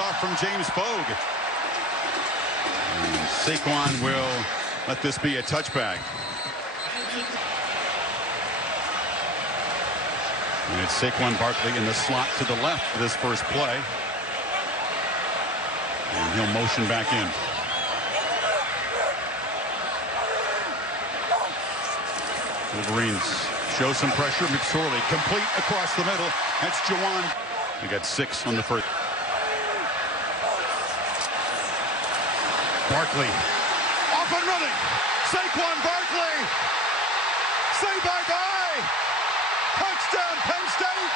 kickoff from James Fogue. And Saquon will let this be a touchback. And it's Saquon Barkley in the slot to the left for this first play. And he'll motion back in. Wolverines show some pressure. McSorley complete across the middle. That's Jawan. They got 6 on the first. Barkley off and running. Saquon Barkley. Say bye-bye. Touchdown, Penn State.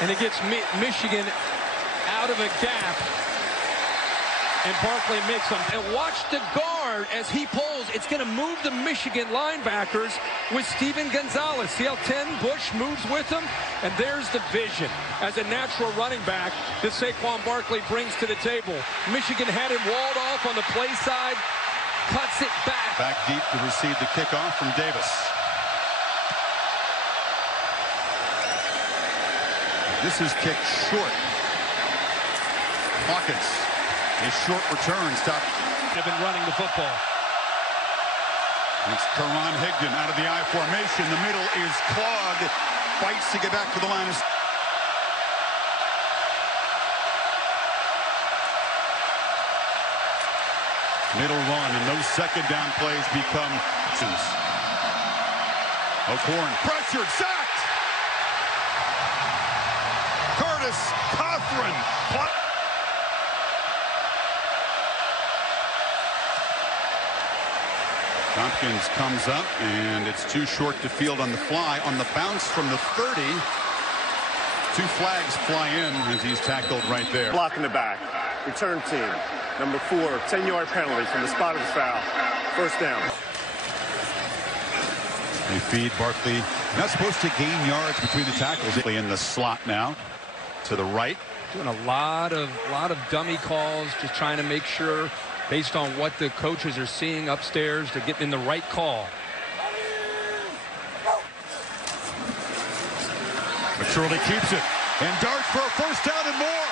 And it gets Michigan out of a gap. And Barkley makes them. And watch the guard as he pulls. It's going to move the Michigan linebackers with Steven Gonzalez. See how 10 Bush moves with him? And there's the vision as a natural running back that Saquon Barkley brings to the table. Michigan had him walled off on the play side. Cuts it back. Back deep to receive the kickoff from Davis. This is kicked short. Hawkins. A short return. Stop. They've been running the football. It's Karan Higdon out of the I formation. The middle is clogged. Fights to get back to the line. Middle run, and those second down plays become options. O'Korn pressured, sacked. Curtis Cothran. Tompkins comes up, and it's too short to field on the fly. On the bounce from the 30, 2 flags fly in as he's tackled right there. Block in the back. Return team. Number 4, 10-yard penalty from the spot of the foul. First down. They feed Barkley. Not supposed to gain yards between the tackles. In the slot now to the right. Doing a lot of dummy calls, just trying to make sure, based on what the coaches are seeing upstairs, to get in the right call. McSorley keeps it and darts for a first down and more.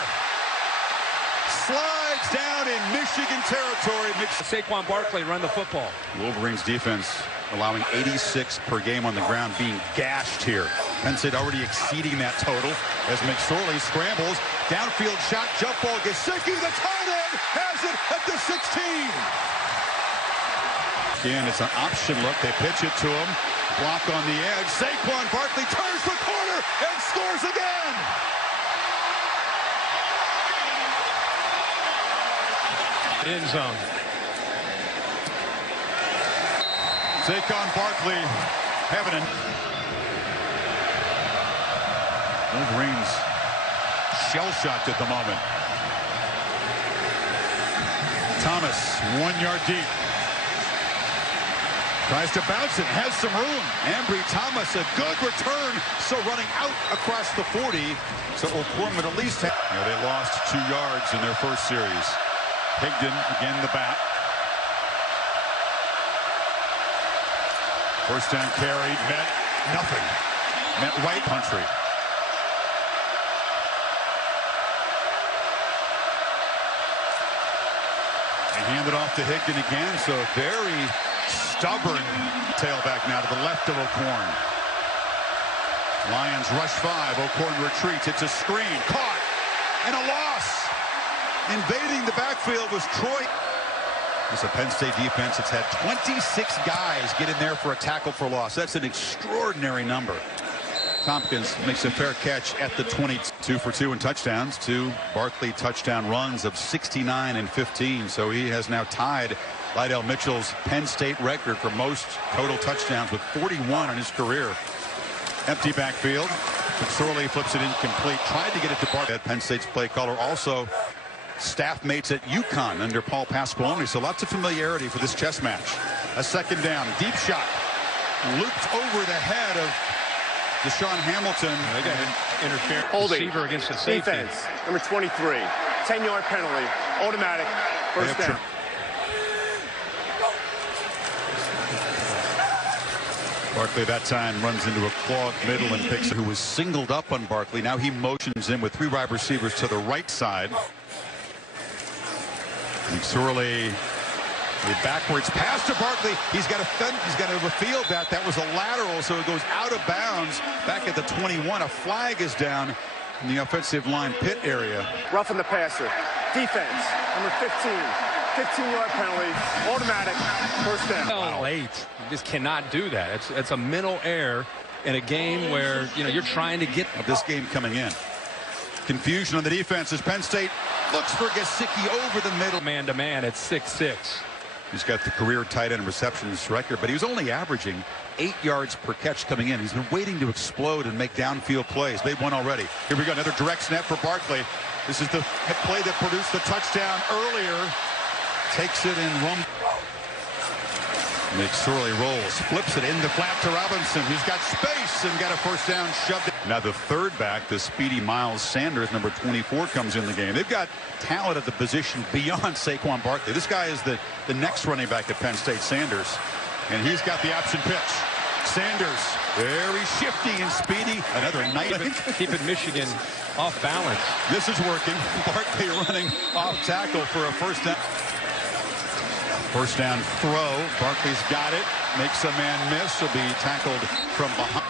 Slides down in Michigan territory. Saquon Barkley run the football. Wolverines defense allowing 86 per game on the ground, being gashed here. Penn State already exceeding that total as McSorley scrambles. Downfield shot, jump ball, Gesicki, the tight end, has it at the 16. Again, it's an option look. They pitch it to him. Block on the edge. Saquon Barkley turns the corner and scores again. End zone. Saquon Barkley having a... Wolverines shell-shocked at the moment. Thomas, 1 yard deep. Tries to bounce it, has some room. Ambry Thomas, a good return. So running out across the 40. So O'Korn would at least have... they lost 2 yards in their first series. Higdon, again the bat. First down carry, met nothing. Met right country. They hand it off to Higdon again, so very stubborn tailback now to the left of O'Korn. Lions rush 5, O'Korn retreats, it's a screen, caught, and a loss. Invading the backfield was Troy. It's a Penn State defense that's had 26 guys get in there for a tackle for loss. That's an extraordinary number. Tompkins makes a fair catch at the 20. 2 for 2 in touchdowns. 2 Barkley touchdown runs of 69 and 15. So he has now tied Lydell Mitchell's Penn State record for most total touchdowns with 41 in his career. Empty backfield. McSorley flips it incomplete. Tried to get it to Barkley. Penn State's play caller also staff mates at UConn under Paul Pasqualoni, so lots of familiarity for this chess match. A second down, deep shot, looped over the head of Deshaun Hamilton. They got an interference receiver against the safety. Defense, number 23, 10-yard penalty, automatic, first down. Barkley that time runs into a clogged middle and picks who was singled up on Barkley. Now he motions in with 3 wide receivers to the right side. McSorley, a backwards pass to Barkley. He's got to field that. That was a lateral, so it goes out of bounds back at the 21. A flag is down in the offensive line pit area. Roughing the passer. Defense, number 15. 15-yard penalty, automatic, first down. Wow. Late. You just cannot do that. It's a mental error in a game where, you know, you're trying to get this game coming in. Confusion on the defense as Penn State looks for Gesicki over the middle. Man-to-man at 6'6". He's got the career tight end receptions record, but he was only averaging 8 yards per catch coming in. He's been waiting to explode and make downfield plays. They've won already. Here we go, another direct snap for Barkley. This is the play that produced the touchdown earlier. Takes it and runs. McSorley rolls, flips it in the flat to Robinson, who's got space and got a first down shoved. Now the third back, the speedy Miles Sanders, number 24, comes in the game. They've got talent at the position beyond Saquon Barkley. This guy is the next running back at Penn State, Sanders, and he's got the option pitch. Sanders, very shifty and speedy. Another night. Keeping Michigan off balance. This is working. Barkley running off tackle for a first down. First down throw. Barkley's got it. Makes a man miss. Will be tackled from behind.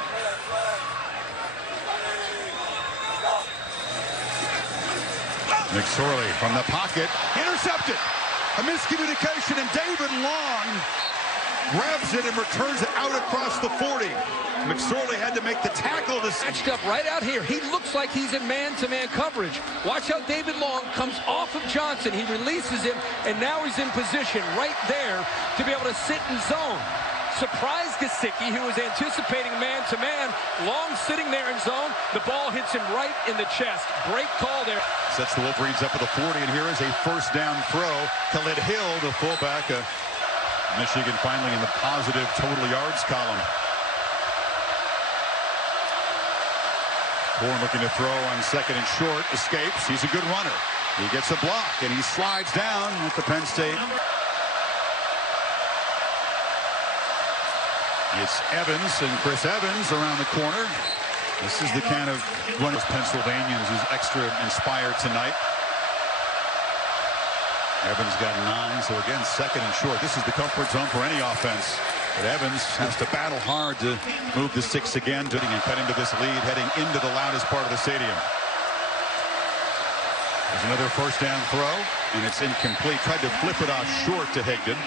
McSorley from the pocket. Intercepted. A miscommunication, and David Long grabs it and returns it out across the 40. McSorley had to make the tackle. Matched up right out here. He looks like he's in man-to-man coverage. Watch how David Long comes off of Johnson. He releases him, and now he's in position right there to be able to sit in zone. Surprise Gesicki, who was anticipating man-to-man. Long sitting there in zone. The ball hits him right in the chest. Great call there. Sets the Wolverines up at the 40, and here is a first down throw. Khalid Hill, the fullback. Michigan finally in the positive total yards column. Bourne looking to throw on second and short. Escapes. He's a good runner. He gets a block, and he slides down at the Penn State. It's Evans and Chris Evans around the corner. This is the kind of runners Pennsylvanians who's extra inspired tonight. Evans got 9, so again, second and short. This is the comfort zone for any offense. But Evans has to battle hard to move the 6 again, and cut into this lead, heading into the loudest part of the stadium. There's another first down throw, and it's incomplete. Tried to flip it off short to Higdon.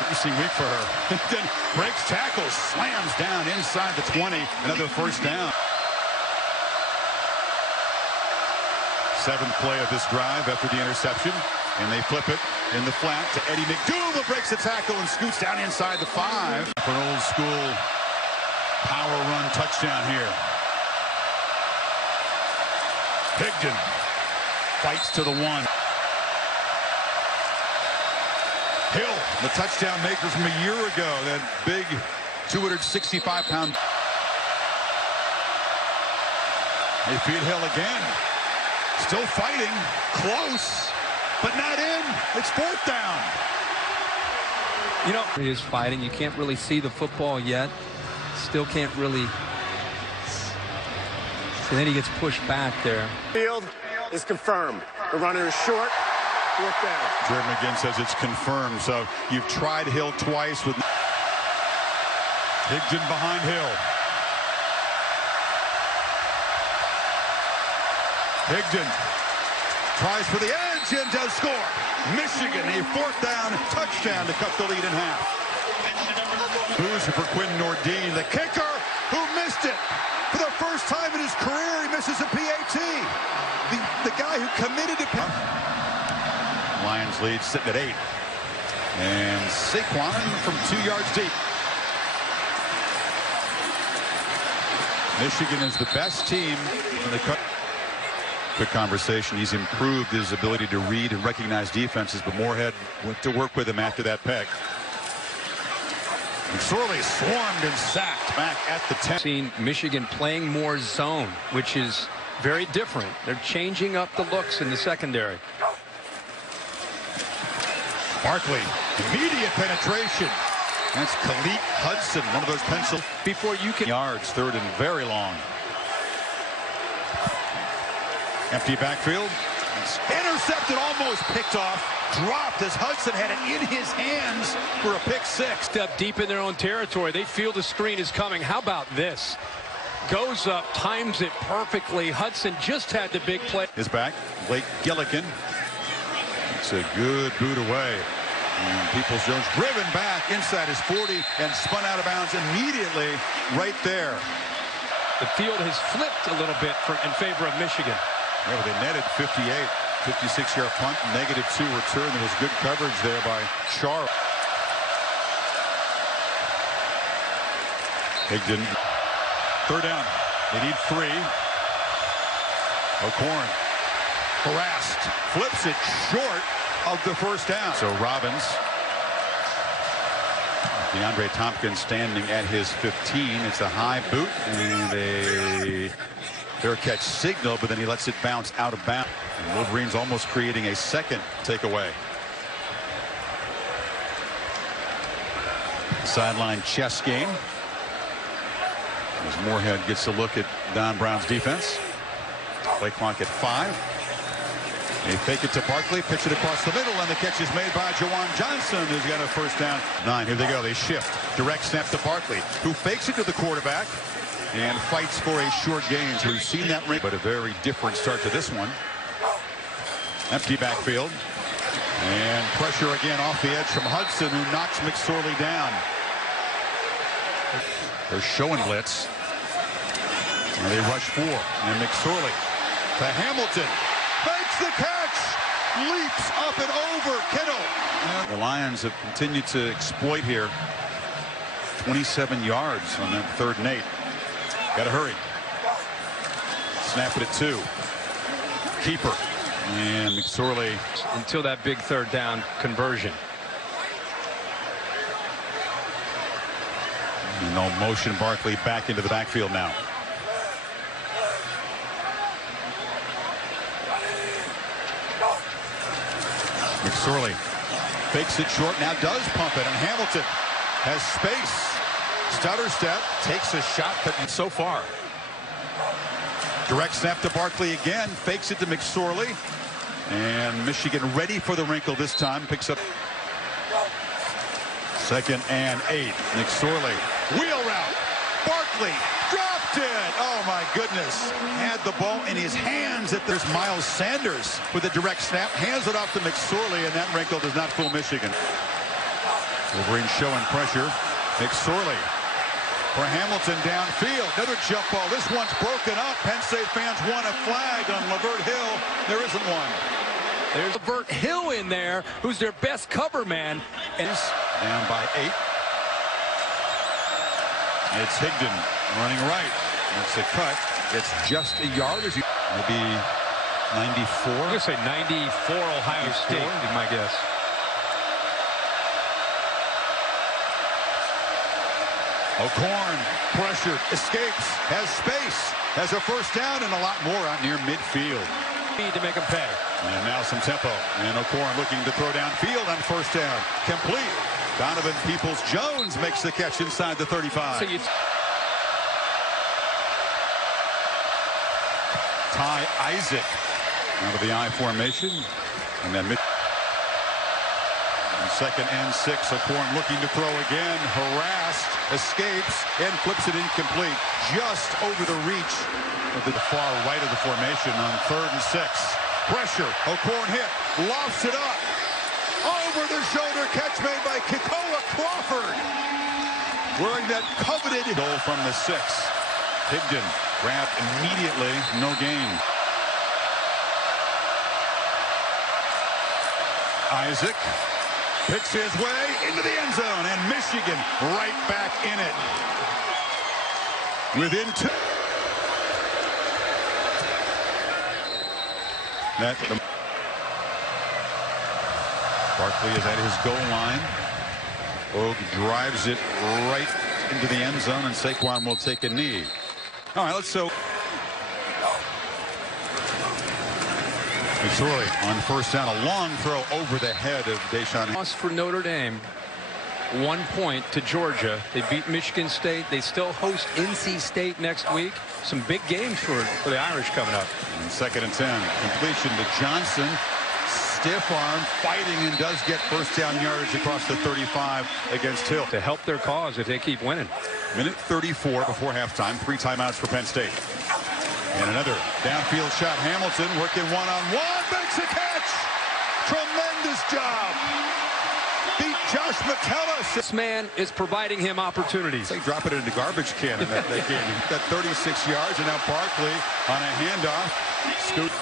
Interesting week for her. Higdon breaks tackles, slams down inside the 20. Another first down. 7th play of this drive after the interception, and they flip it in the flat to Eddie McDougall, who breaks the tackle and scoots down inside the 5 for an old school power run touchdown here. Higdon fights to the 1. Hill, the touchdown maker from a year ago, that big 265-pound. They feed Hill again. Still fighting, close, but not in. It's 4th down. You know, he is fighting. You can't really see the football yet. Still can't really. So then he gets pushed back there. Field is confirmed. The runner is short. 4th down. Jordan McGinn says it's confirmed. So you've tried Hill twice with Higdon behind Hill. Higdon tries for the edge and does score. Michigan, a 4th down touchdown to cut the lead in half. Boozer for Quinn Nordine, the kicker who missed it. For the first time in his career, he misses a PAT. The guy who committed to Lions lead sitting at 8. And Saquon from 2 yards deep. Michigan is the best team in the country. Quick conversation. He's improved his ability to read and recognize defenses, but Moorhead went to work with him after that pick. McSorley swarmed and sacked back at the 10. Seen Michigan playing more zone, which is very different. They're changing up the looks in the secondary. Barkley, immediate penetration. That's Khalid Hudson, one of those pencil. Before you can Yards, third and very long. Empty backfield. It's intercepted, almost picked off. Dropped as Hudson had it in his hands for a pick six. step deep in their own territory. They feel the screen is coming. How about this? Goes up, times it perfectly. Hudson just had the big play. Is back. Blake Gillikin. It's a good boot away. And Peoples-Jones driven back inside his 40 and spun out of bounds immediately right there. The field has flipped a little bit in favor of Michigan. Yeah, but they netted 58. 56-yard punt, -2 return. There was good coverage there by Sharp. Higdon. Third down. They need 3. O'Corn harassed. Flips it short of the first down. So Robbins. DeAndre Tompkins standing at his 15. It's a high boot. And a fair catch signal, but then he lets it bounce out of bounds. And Wolverines almost creating a second takeaway. Sideline chess game. As Moorhead gets a look at Don Brown's defense. Play clock at 5. They fake it to Barkley, pitch it across the middle, and the catch is made by Jawan Johnson, who's got a first down. 9. Here they go. They shift. Direct snap to Barkley, who fakes it to the quarterback and fights for a short gain. So we've seen that ring, but a very different start to this one. Empty backfield. And pressure again off the edge from Hudson, who knocks McSorley down. They're showing blitz. And they rush 4. And McSorley to Hamilton. Makes the catch. Leaps up and over Kittle. The Lions have continued to exploit here. 27 yards on that 3rd and 8. Got to hurry. Snap it at 2. Keeper. And McSorley. Until that big 3rd down conversion. No motion. Barkley back into the backfield now. McSorley fakes it short, now does pump it, and Hamilton has space. Stutter step, takes a shot, but so far. Direct snap to Barkley again, fakes it to McSorley, and Michigan ready for the wrinkle this time, picks up 2nd and 8. McSorley, wheel route, Barkley dropped it. Oh my goodness, had the ball in his hands. There's Miles Sanders with a direct snap, hands it off to McSorley, and that wrinkle does not fool Michigan. Wolverines showing pressure. McSorley for Hamilton downfield. Another jump ball. This one's broken up. Penn State fans want a flag on Lavert Hill. There isn't one. There's Lavert Hill in there, who's their best cover man. And down by 8. It's Higdon running right. It's a cut. It's just a yard. Maybe 94. I'm going to say 94 Ohio State, be my guess. O'Corn pressured, escapes, has space, has a first down and a lot more out near midfield. Need to make them pay. And now some tempo. And O'Corn looking to throw downfield on first down. Complete. Donovan Peoples-Jones makes the catch inside the 35. So Ty Isaac out of the I formation. And then 2nd and 6. O'Corn looking to throw again. Harassed, escapes, and flips it incomplete. Just over the reach of the far right of the formation on 3rd and 6. Pressure. O'Corn hit. Lofts it up. Over the shoulder catch made by Kekoa Crawford. Wearing that coveted goal from the 6. Higdon grabbed immediately. No gain. Isaac picks his way into the end zone, and Michigan right back in it. Within 2. Barkley is at his goal line. Oak drives it right into the end zone, and Saquon will take a knee. All right, let's so. McSorley on first down, a long throw over the head of Deshaun. Loss for Notre Dame. 1 point to Georgia. They beat Michigan State. They still host NC State next week. Some big games for the Irish coming up. And 2nd and 10. Completion to Johnson. Stiff arm, fighting, and does get first down yardage across the 35 against Hill. To help their cause if they keep winning. Minute 34 before halftime. 3 timeouts for Penn State. And another downfield shot. Hamilton working one-on-one. Makes a catch. Tremendous job. Beat Josh Metellus. This man is providing him opportunities. They drop it in the garbage can in that game. That 36 yards, and now Barkley on a handoff. Scoot.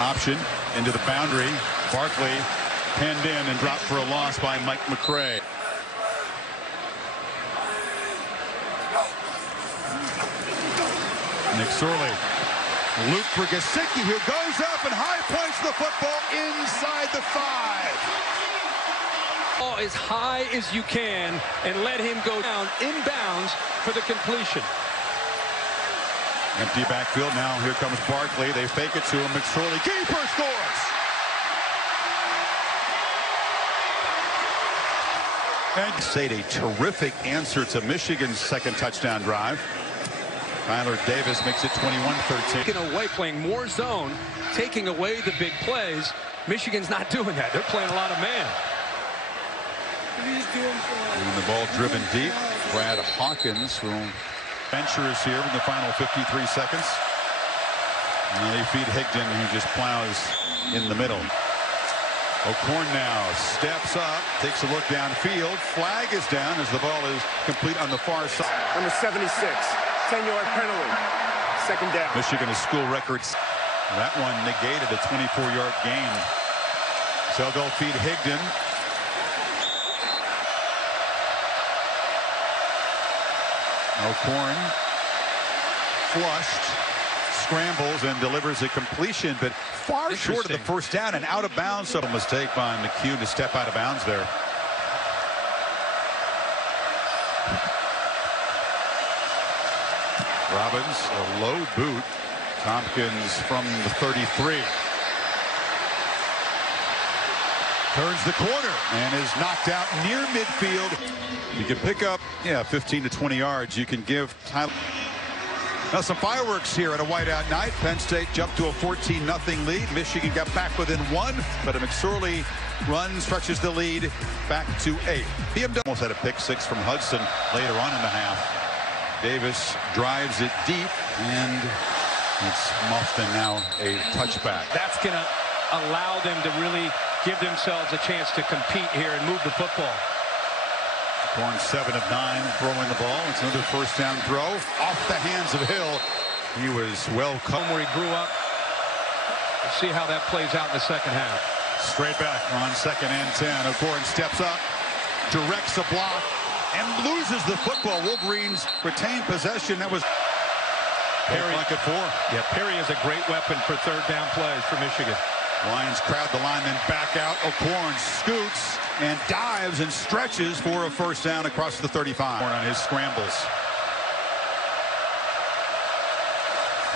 Option into the boundary. Barkley penned in and dropped for a loss by Mike McCray. McSorley. Luke for Gesicki, who goes up and high points the football inside the 5. Ball as high as you can and let him go down inbounds for the completion. Empty backfield. Now here comes Barkley. They fake it to him. McSorley. Keeper scores. And State, a terrific answer to Michigan's 2nd touchdown drive. Tyler Davis makes it 21-13. Taking away, playing more zone, taking away the big plays. Michigan's not doing that. They're playing a lot of man. And the ball driven deep. Brad Hawkins will venture is here in the final 53 seconds. And they feed Higdon, who just plows in the middle. O'Korn now steps up, takes a look downfield. Flag is down as the ball is complete on the far side. Number 76, 10-yard penalty. 2nd down. Michigan is school records. That one negated a 24-yard gain. So they'll feed Higdon. O'Korn flushed, scrambles, and delivers a completion, but far short of the first down and out of bounds. So a mistake by McHugh to step out of bounds there. Robbins, a low boot. Tompkins from the 33. Turns the corner and is knocked out near midfield. You can pick up, 15 to 20 yards. You can give Tyler. Now some fireworks here at a whiteout night. Penn State jumped to a 14-0 lead. Michigan got back within 1, but a McSorley run stretches the lead back to 8. BMW almost had a pick 6 from Hudson later on in the half. Davis drives it deep, and it's muffed, and now a touchback. That's going to allow them to really give themselves a chance to compete here and move the football. Corn 7 of 9 throwing the ball. It's another first down throw off the hands of Hill. He was well cut where he grew up. Let's see how that plays out in the 2nd half. Straight back on 2nd and 10. O'Korn steps up, directs a block, and loses the football. Wolverines retain possession. That was Perry at 4. Yeah, Perry is a great weapon for 3rd down plays for Michigan. Lions crowd the linemen back out. O'Korn scoots and dives and stretches for a first down across the 35 on his scrambles.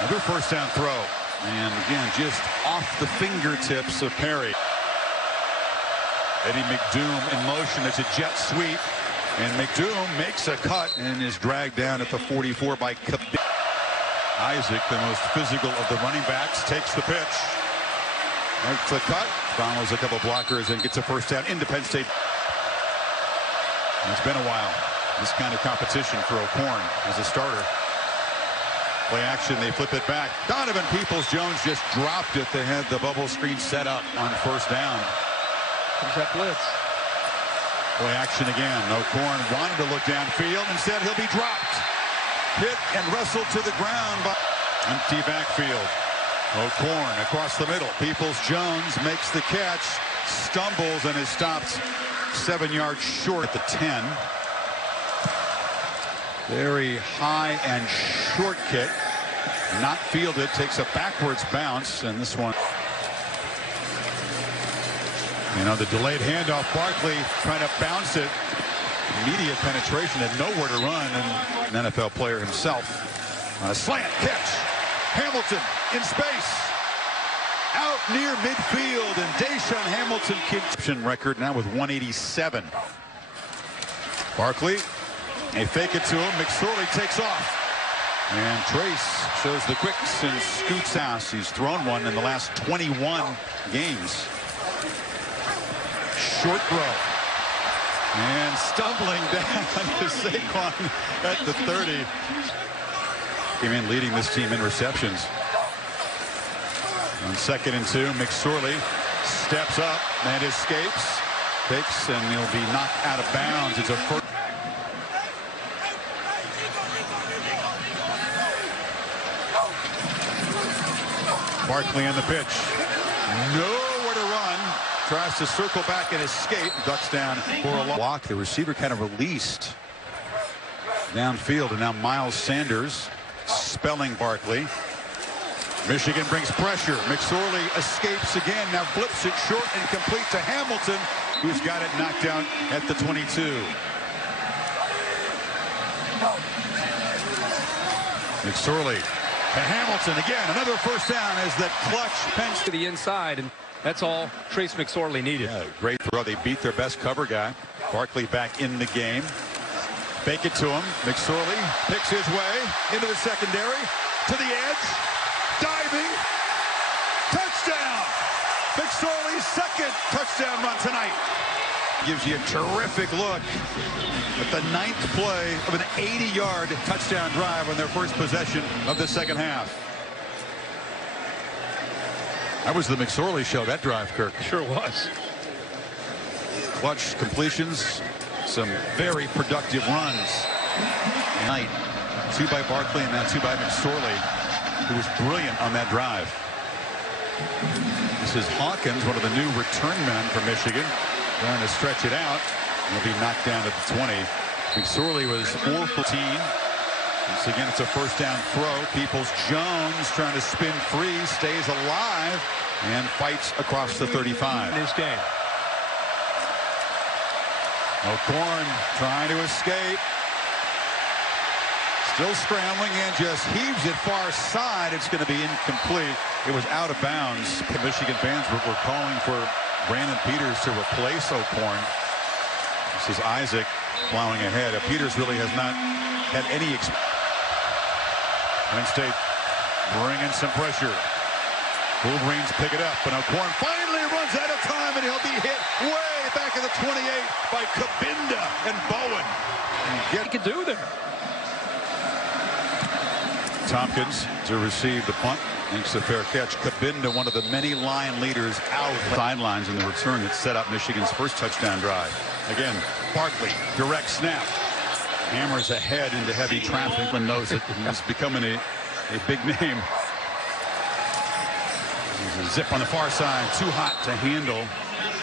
Another first down throw, and again just off the fingertips of Perry. Eddie McDoom in motion. It's a jet sweep, and McDoom makes a cut and is dragged down at the 44 by Kabir. Isaac, the most physical of the running backs, takes the pitch. Makes a cut, follows a couple blockers, and gets a first down into Penn State. It's been a while. This kind of competition for O'Korn as a starter. Play action, they flip it back. Donovan Peoples-Jones just dropped it. They had the bubble screen set up on first down. Comes that blitz. Play action again. O'Korn wanted to look downfield. Instead, he'll be dropped. Hit and wrestled to the ground by empty backfield. O'Korn across the middle. Peoples-Jones makes the catch, stumbles, and is stopped 7 yards short at the 10. Very high and short kick. Not fielded. Takes a backwards bounce, and this one. The delayed handoff. Barkley trying to bounce it. Immediate penetration and nowhere to run, and an NFL player himself. On a slant catch. Hamilton in space. Out near midfield, and Deshaun Hamilton keeps record now with 187. Barkley, they fake it to him. McSorley takes off. And Trace shows the quicks and scoots out. He's thrown one in the last 21 games. Short throw. And stumbling down to Saquon at the 30. Came in leading this team in receptions. On 2nd and 2, McSorley steps up and escapes. Takes, and he'll be knocked out of bounds. It's a first. Barkley on the pitch. Nowhere to run. Tries to circle back and escape. Ducks down for a block. The receiver kind of released downfield, and now Miles Sanders spelling Barkley. Michigan brings pressure. McSorley escapes again. Now flips it short and complete to Hamilton, who's got it knocked out at the 22. McSorley to Hamilton again. Another first down as that clutch Penn to the inside, and that's all Trace McSorley needed. Yeah, great throw. They beat their best cover guy. Barkley back in the game. Fake it to him. McSorley picks his way into the secondary. To the edge. Diving. Touchdown. McSorley's second touchdown run tonight. Gives you a terrific look at the 9th play of an 80-yard touchdown drive on their first possession of the second half. That was the McSorley show, that drive, Kirk. Sure was. Clutch completions, some very productive runs. Tonight, 2 by Barkley and now 2 by McSorley, who was brilliant on that drive. This is Hawkins, one of the new return men for Michigan, trying to stretch it out. He'll be knocked down at the 20. McSorley was 4 for 14. Once again, it's a first down throw. Peoples-Jones trying to spin free, stays alive, and fights across the 35. In this game. O'Corn trying to escape. Still scrambling and just heaves it far side. It's going to be incomplete. It was out of bounds. Michigan fans were calling for Brandon Peters to replace O'Corn. This is Isaac plowing ahead. Peters really has not had any experience. Penn State bringing some pressure. Wolverines pick it up, and O'Corn finally runs out of time, and he'll be hit way back at the 28 by Kabinda and Bowen. What he could do there. Tompkins to receive the punt. Makes a fair catch. Kabinda, one of the many line leaders out sidelines in the return that set up Michigan's first touchdown drive. Again, Barkley, direct snap. Hammers ahead into heavy traffic and knows it. He's becoming a big name. There's a zip on the far side. Too hot to handle.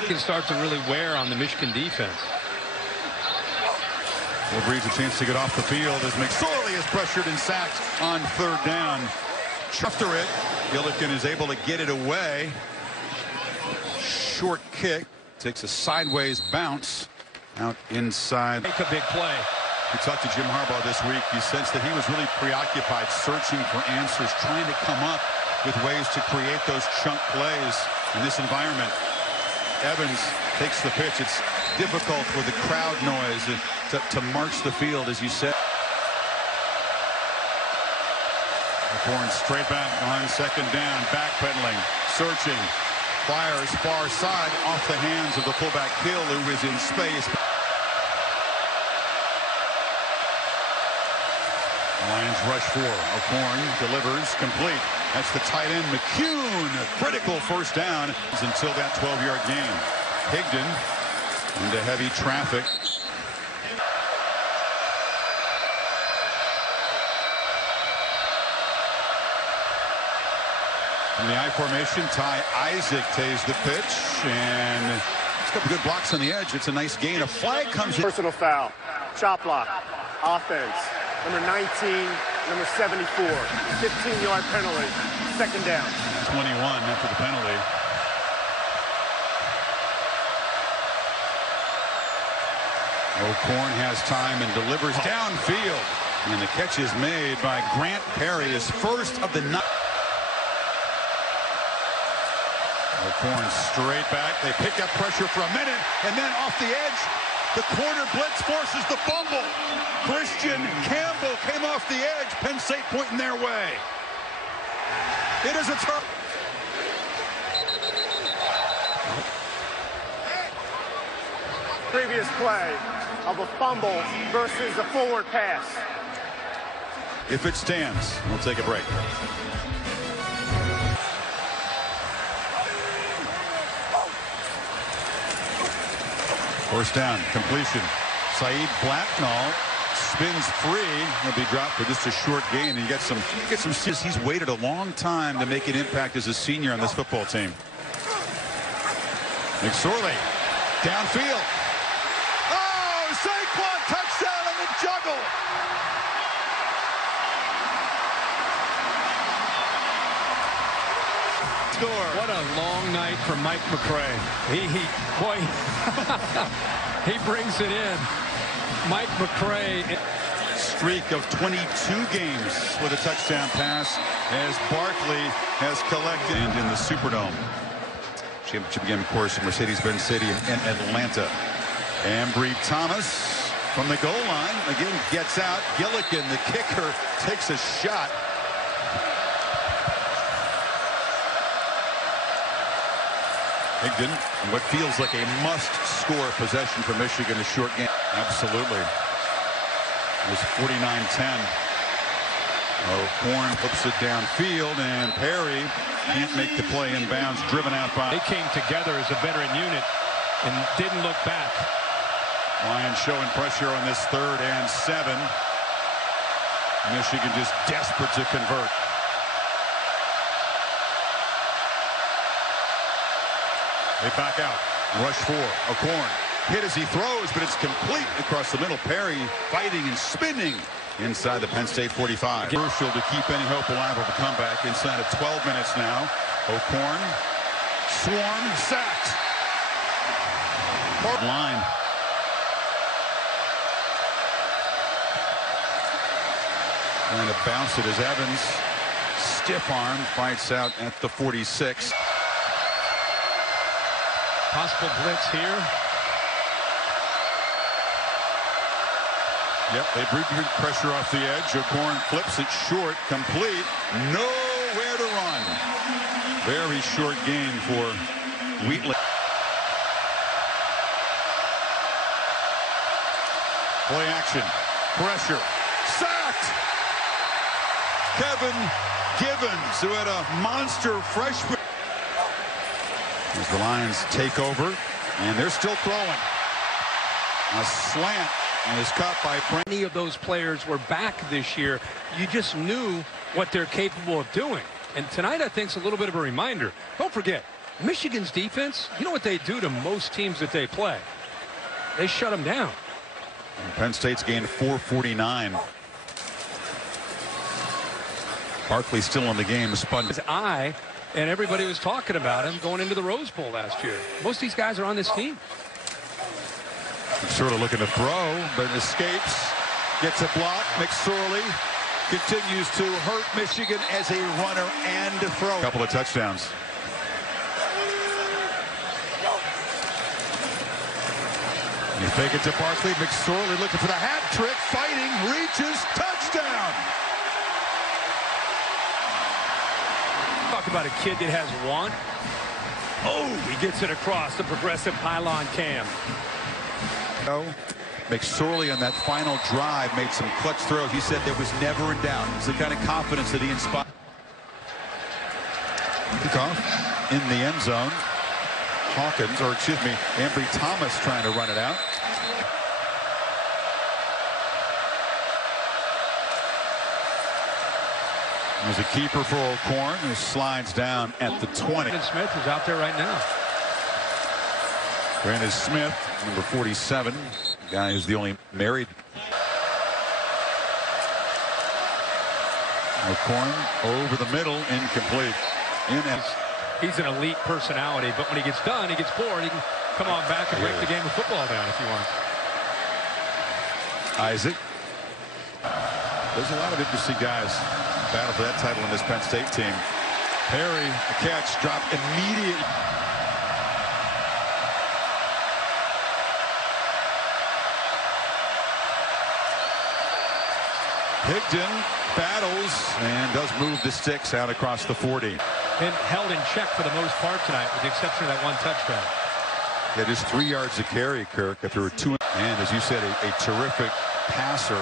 He can start to really wear on the Michigan defense. Wolverines a chance to get off the field as McSorley is pressured and sacked on 3rd down. After it, Gillikin is able to get it away. Short kick. Takes a sideways bounce out inside. Make a big play. We talked to Jim Harbaugh this week. You sensed that he was really preoccupied searching for answers, trying to come up with ways to create those chunk plays in this environment. Evans takes the pitch. It's difficult with the crowd noise to march the field, as you said. Born straight back on 2nd down, backpedaling, searching, fires far side off the hands of the fullback Hill, who is in space. Lions rush 4. O'Corn delivers complete. That's the tight end McCune. A critical first down until that 12-yard gain. Higdon into heavy traffic. In the I formation, Ty Isaac takes the pitch, and he's got good blocks on the edge. It's a nice gain. A flag comes in. Personal foul. Chop block. Offense. Number 19, number 74. 15-yard penalty. 2nd down. 21 after the penalty. O'Corn has time and delivers downfield. And the catch is made by Grant Perry, his first of the night. O'Corn straight back. They pick up pressure for a minute, and then off the edge, The corner blitz forces the fumble. Christian Campbell came off the edge. Penn State pointing their way. It is a turn. Previous play of a fumble versus a forward pass. If it stands, we'll take a break. First down, completion. Saeed Blacknall spins free. He'll be dropped for just a short gain. And you get some. He's waited a long time to make an impact as a senior on this football team. McSorley, downfield. Oh, Saquon touchdown on the juggle. What a long night for Mike McCray. Boy, he brings it in. Mike McCray. Streak of 22 games with a touchdown pass as Barkley has collected in the Superdome. Championship game, of course, in Mercedes-Benz Stadium in Atlanta. Ambry Thomas from the goal line again gets out. Gilligan, the kicker, takes a shot. Higdon, what feels like a must-score possession for Michigan, a short game. Absolutely. It was 49-10. Horn flips it downfield, and Perry can't make the play in bounds, driven out by. They came together as a veteran unit and didn't look back. Lions showing pressure on this 3rd and 7. Michigan just desperate to convert. They back out. Rush 4. O'Korn hit as he throws, but it's complete across the middle. Perry fighting and spinning inside the Penn State 45. Crucial to keep any hope alive of a comeback inside of 12 minutes now. O'Korn. Swarm. Sacked. Line. Trying to bounce it as Evans. Stiff arm. Fights out at the 46. Possible blitz here. Yep, they bring pressure off the edge. O'Korn flips it short, complete. Nowhere to run. Very short gain for Wheatley. Play action. Pressure. Sacked! Kevin Givens, who had a monster freshman. As the Lions take over, and they're still throwing. A slant is caught by Frank. Many of those players were back this year. You just knew what they're capable of doing. And tonight, I think, is a little bit of a reminder. Don't forget, Michigan's defense, you know what they do to most teams that they play? They shut them down. And Penn State's gained 449. Barkley still in the game. Spun his eye. And everybody was talking about him going into the Rose Bowl last year. Most of these guys are on this team. Sort of looking to throw, but escapes. Gets a block. McSorley continues to hurt Michigan as a runner and a throw. Couple of touchdowns. You fake it to Barkley. McSorley looking for the hat trick. Fighting. Reaches. Touchdown. Talk about a kid that has one. Oh, he gets it across the progressive pylon cam. McSorley on that final drive made some clutch throws. He said there was never in doubt. It's the kind of confidence that he inspired. Kickoff in the end zone. Hawkins, or excuse me, Ambry Thomas trying to run it out. There's a keeper for O'Korn who slides down at the 20. Brandon Smith is out there right now. Brandon Smith, number 47, the guy who's the only married. O'Korn over the middle, incomplete. He's an elite personality, but when he gets done, he gets bored. He can come on back and break the game of football down if he wants. Isaac. There's a lot of interesting guys battle for that title in this Penn State team. Perry, the catch, dropped immediately. Higdon battles and does move the sticks out across the 40. Been held in check for the most part tonight, with the exception of that one touchdown. Yeah, just 3 yards to carry, Kirk, after a 2. And as you said, a terrific passer.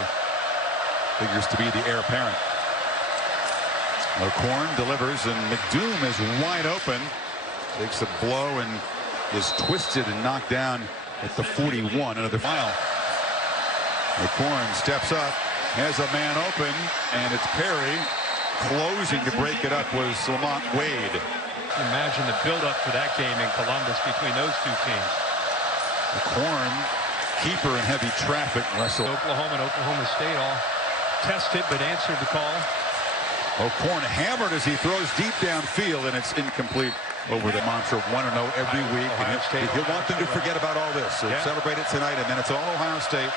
Figures to be the heir apparent. O'Corn delivers, and McDoom is wide open. Takes a blow and is twisted and knocked down at the 41. Another mile. O'Corn steps up, has a man open, and it's Perry. Closing to break it up was Lamont Wade. Imagine the buildup for that game in Columbus between those two teams. O'Corn, keeper in heavy traffic. Russell. Oklahoma and Oklahoma State all tested but answered the call. O'Corn hammered as he throws deep downfield, and it's incomplete. Over the mantra 1-0 every week. And he'll want them to forget about all this. So celebrate it tonight, and then it's all Ohio State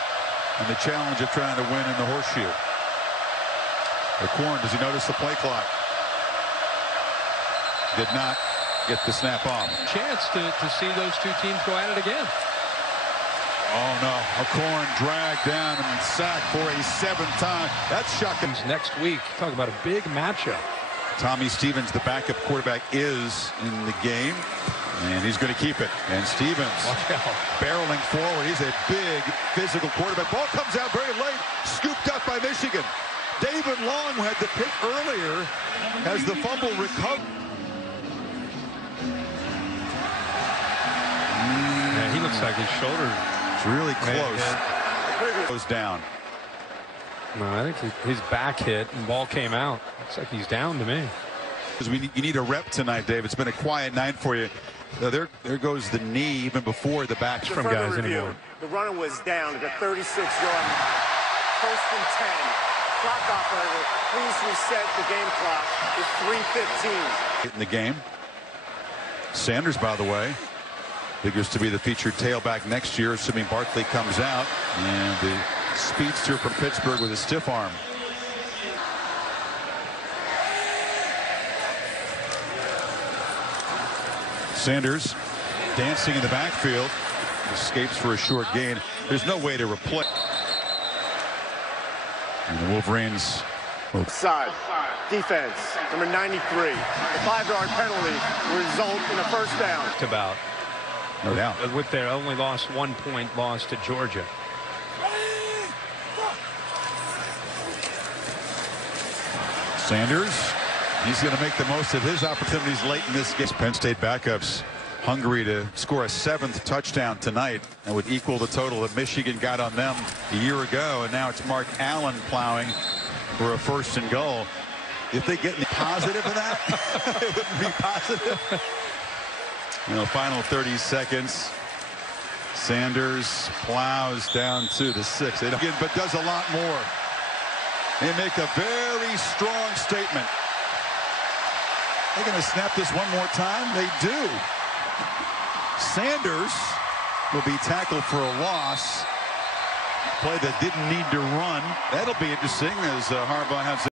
and the challenge of trying to win in the horseshoe. O'Corn, does he notice the play clock? Did not get the snap off. Chance to see those two teams go at it again. Oh no, O'Corn dragged down and sacked for a 7th time. That's shocking. Next week, talk about a big matchup. Tommy Stevens, the backup quarterback, is in the game, and he's going to keep it. And Stevens barreling forward. He's a big physical quarterback. Ball comes out very late, scooped up by Michigan. David Long, who had the pick earlier, has the fumble recovered. Yeah, he looks like his shoulder. It's really close. Goes down. No, I think his back hit and ball came out. Looks like he's down to me. You need a rep tonight, Dave. It's been a quiet night for you. There goes the knee even before the back from guys anymore. The runner was down at the 36-yard line. 1st and 10. Clock operator, please reset the game clock. It's 3:15. In the game. Sanders, by the way, figures to be the featured tailback next year, assuming Barkley comes out. And the speedster from Pittsburgh with a stiff arm. Sanders dancing in the backfield, escapes for a short gain. There's no way to replace. And the Wolverines. Side defense, number 93. The 5-yard penalty will result in a 1st down. About. No doubt. With their only 1-point loss to Georgia. Sanders, he's going to make the most of his opportunities late in this game. Penn State backups hungry to score a 7th touchdown tonight and would equal the total that Michigan got on them a year ago. And now it's Mark Allen plowing for a 1st and goal. If they get any positive of that, it wouldn't be positive. You know, final 30 seconds. Sanders plows down to the 6. But does a lot more. They make a very strong statement. They're going to snap this one more time. They do. Sanders will be tackled for a loss. Play that didn't need to run. That'll be interesting as Harbaugh has